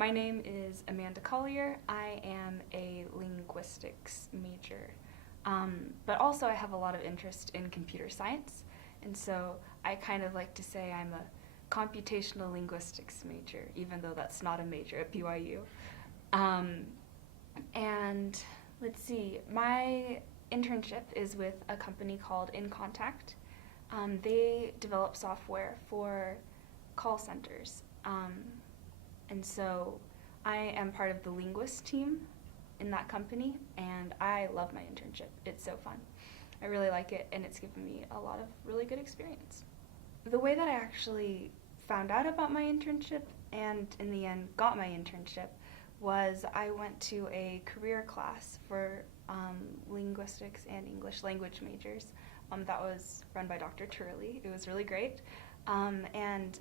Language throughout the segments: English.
My name is Amanda Collyer. I am a linguistics major, but also I have a lot of interest in computer science, and so I kind of like to say I'm a computational linguistics major, even though that's not a major at BYU. And let's see, my internship is with a company called In Contact. They develop software for call centers. And so I am part of the linguist team in that company, and I love my internship. It's so fun. I really like it, and it's given me a lot of really good experience. The way that I actually found out about my internship and in the end got my internship was I went to a career class for linguistics and English language majors that was run by Dr. Turley. It was really great. And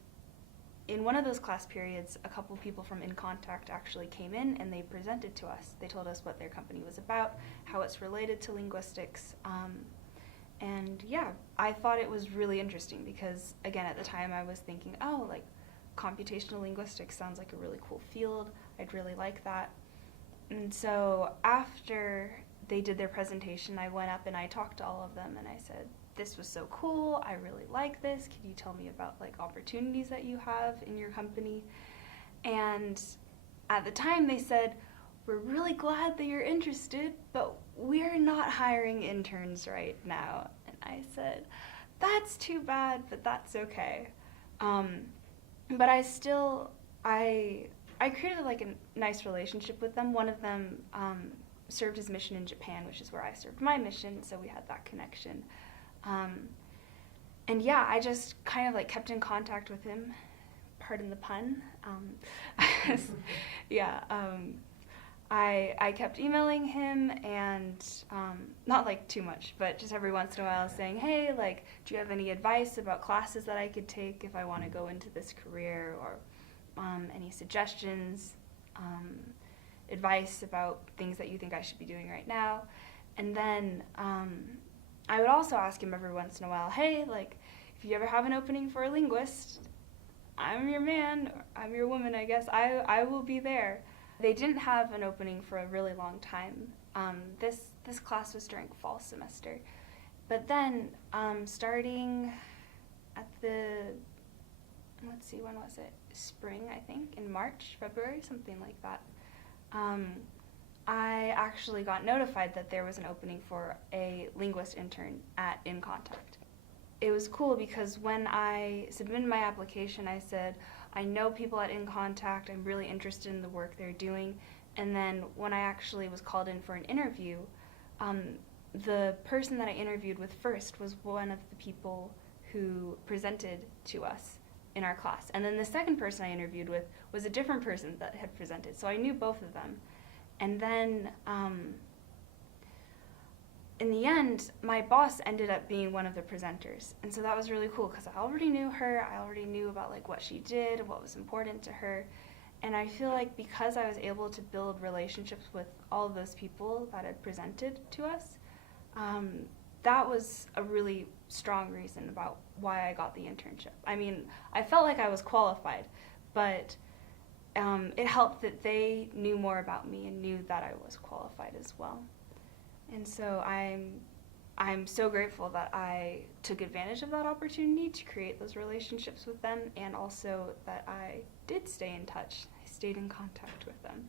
in one of those class periods, a couple people from In Contact actually came in and they presented to us. They told us what their company was about, how it's related to linguistics. And yeah, I thought it was really interesting because, again, at the time I was thinking, oh, like, computational linguistics sounds like a really cool field. I'd really like that. And so after they did their presentation, I went up and I talked to all of them and I said, this was so cool, I really like this, can you tell me about like opportunities that you have in your company? And at the time they said, we're really glad that you're interested, but we're not hiring interns right now. And I said, that's too bad, but that's okay. But I created like a nice relationship with them. One of them served his mission in Japan, which is where I served my mission, so we had that connection. And yeah, I just kind of like kept in contact with him, pardon the pun. Yeah, I kept emailing him and not like too much, but just every once in a while saying, hey, like, do you have any advice about classes that I could take if I want to go into this career, or any suggestions, advice about things that you think I should be doing right now. And then I would also ask him every once in a while, hey, like, if you ever have an opening for a linguist, I'm your man, or I'm your woman, I guess. I will be there. They didn't have an opening for a really long time. This class was during fall semester. But then, starting at let's see, when was it? Spring, I think, in March, February, something like that. I actually got notified that there was an opening for a linguist intern at In Contact. It was cool because when I submitted my application, I said, I know people at In Contact, I'm really interested in the work they're doing. And then when I actually was called in for an interview, the person that I interviewed with first was one of the people who presented to us in our class. And then the second person I interviewed with was a different person that had presented, so I knew both of them. And then in the end, my boss ended up being one of the presenters. And so that was really cool because I already knew her, I already knew about like what she did, what was important to her. And I feel like because I was able to build relationships with all of those people that had presented to us, that was a really strong reason about why I got the internship. I mean, I felt like I was qualified, but it helped that they knew more about me and knew that I was qualified as well. And so I'm so grateful that I took advantage of that opportunity to create those relationships with them, and also that I did stay in touch. I stayed in contact with them.